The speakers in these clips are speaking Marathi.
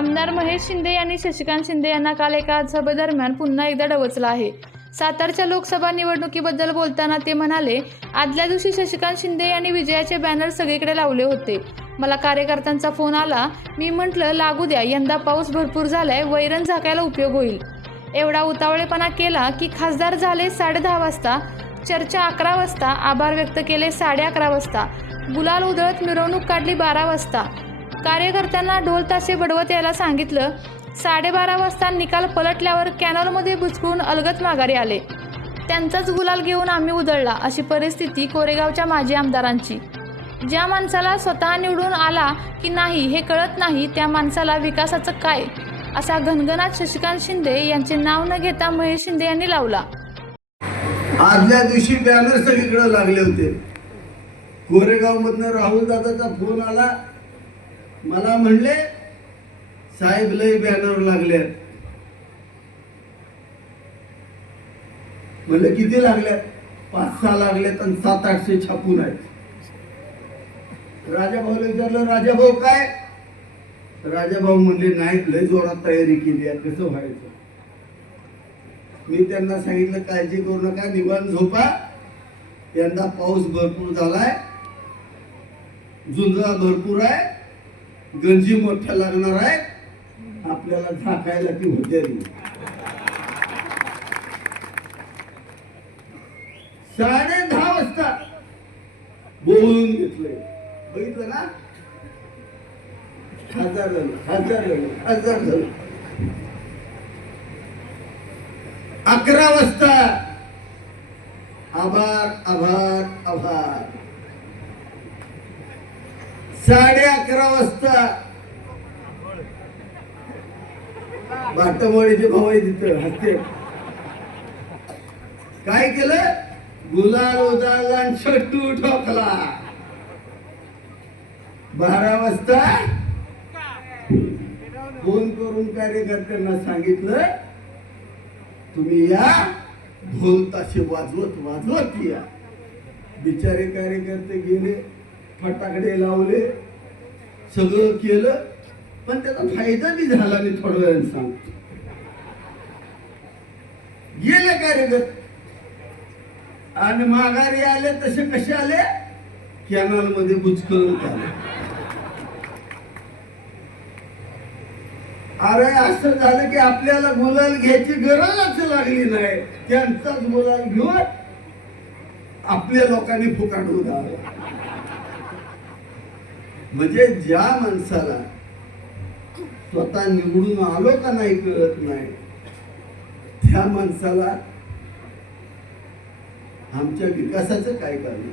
आमदार महेश शिंदे यांनी शशिकांत शिंदे यांना काल एका सभेदरम्यान पुन्हा एकदा डवचला आहे. सातारच्या लोकसभा निवडणुकीबद्दल बोलताना ते म्हणाले आदल्या दिवशी शशिकांत शिंदे यांनी विजयाचे बॅनर सगळीकडे लावले होते. मला कार्यकर्त्यांचा फोन आला मी म्हटलं लागू द्या यंदा पाऊस भरपूर झालाय वैरण झाकायला उपयोग होईल. एवढा उतावळेपणा केला की खासदार झाले साडेदहा वाजता चर्चा अकरा वाजता आभार व्यक्त केले साडे अकरा वाजता. गुलाल उधळत मिरवणूक काढली बारा वाजता. कार्यकर्त्यांना ढोल तासे बडवत यायला सांगितलं. साडेबारा वाजता निकाल पलटल्यावर कॅनॉलमध्ये बुचकळून अलगत माघारी आले. त्यांचाच गुलाल घेऊन आम्ही उधळला अशी परिस्थिती कोरेगावच्या माजी आमदारांची. ज्या माणसाला स्वतः निवडून आला की नाही हे कळत नाही त्या माणसाला विकासाचं काय असा घनघनात शशिकांत शिंदे यांचे नाव न घेता महेश शिंदे यांनी लावला. आदल्या दिवशी बॅनर सगळीकडे लागले होते. कोरेगाव मधनं राहुल दादाचा फोन आला मला म्हणले साहेब लय बॅनर लागले म्हणलं किती लागल्यात? पाच सहा लागलेत आणि सात आठशे छापून आहेत. राजाभाऊ विचारलं राजाभाऊ काय? राजाभाऊ म्हणले नाही लय जोरात तयारी केली आहे कसं व्हायचं? मी त्यांना सांगितलं काळजी करू नका निवान झोपा. यंदा पाऊस भरपूर झालाय. झुंजा भरपूर आहे. गंजी मोठ्या लागणार आहे आपल्याला झाकायला ती होते साडे दहा वाजता बोलून घेतलंय. बघितलं ना? हजार झालं हजार झालं हजार झालं अकरा वाजता आभार आभार आभार. साडे अकरा वाजता. बाटमवाडीचे भावाई तिथं हत्ते काय केलं? गुलाल उदाला आणि छट्टू ठोकला. बारा वाजता फोन करून कार्यकर्त्यांना सांगितलं तुम्ही या ढोल ताशे वाजवत वाजवत या. बिचारे कार्यकर्ते गेले. फटाकडे लावले सगळं केलं पण त्याचा फायदा बी झाला मी थोड्या वेळाने सांगतो. गेले कार्यगत आणि माघारी आले तसे कसे आले? कॅनलमध्ये बुचकळून आले अरे असं झालं की आपल्याला गुलाल घ्यायची गरजच लागली नाही. त्यांचाच गुलाल घेऊन आपल्या लोकांनी फुकाट उदाहरण म्हणजे ज्या माणसाला स्वतः निवडून आलो का नाही कळत नाही त्या माणसाला आमच्या विकासाचं काय कारण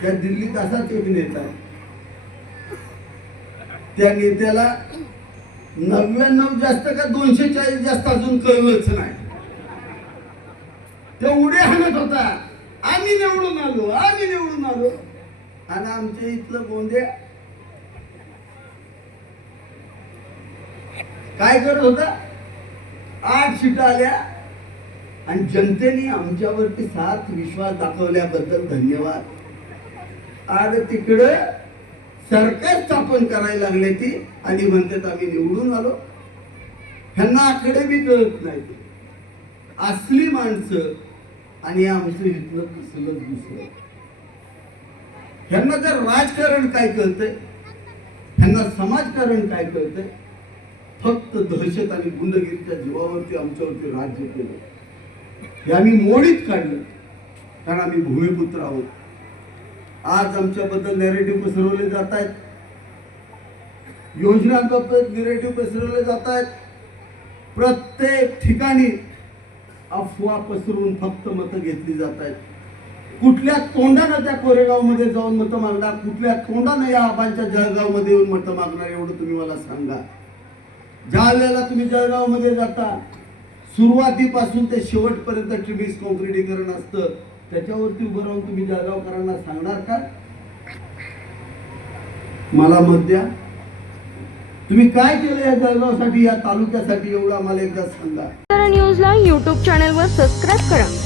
त्या दिल्लीत असाच एक नेता त्या नेत्याला नव्याण्णव जास्त का दोनशे चाळीस जास्त अजून कळलंच नाही. ते उडे हाणत होता. आम्ही निवडून आलो आम्ही निवडून आलो. आणि आमच्या इथलं गोंदे काय करत होता? आठ सीट आल्या. आणि जनतेने आमच्यावरती साथ विश्वास दाखवल्याबद्दल धन्यवाद. आज तिकडं सरकार स्थापन करायला लागले ती. आणि म्हणतात आम्ही निवडून आलो. ह्यांना आकडे बी कळत नाही असली माणसं आणि आमचं इथलं कसलं दुसरं. ह्यांना जर राजकारण काय कळतंय ह्यांना समाजकारण काय कळतंय फक्त दहशत आणि गुंडगिरीच्या जीवावरती आमच्यावरती राज्य केलं. हे आम्ही मोडीत काढलं कारण आम्ही भूमिपुत्र आहोत. आज आमच्याबद्दल नेरेटिव्ह पसरवले जात आहेत योजनांबाबत निरेटिव्ह पसरवले जात आहेत प्रत्येक ठिकाणी अफवा पसरवून फक्त मतं घेतली जात आहेत कुठल्या तोंडानं त्या कोरेगावमध्ये जाऊन मतं मागणार? कुठल्या तोंडानं या आबांच्या जळगावमध्ये येऊन मतं मागणार एवढं तुम्ही मला सांगा. ज्या वेळेला तुम्ही जळगावमध्ये जाता सुरुवातीपासून ते शेवटपर्यंत ट्रिबिक्स कॉन्क्रिटीकरण असतं. त्याच्यावरती उभं राहून तुम्ही जळगावकरांना सांगणार का? मला मत द्या. तुम्ही काय केलं या जळगावसाठी या तालुक्यासाठी एवढं आम्हाला एकदा सांगा. न्यूजला युट्यूब चॅनलवर सबस्क्राईब करा.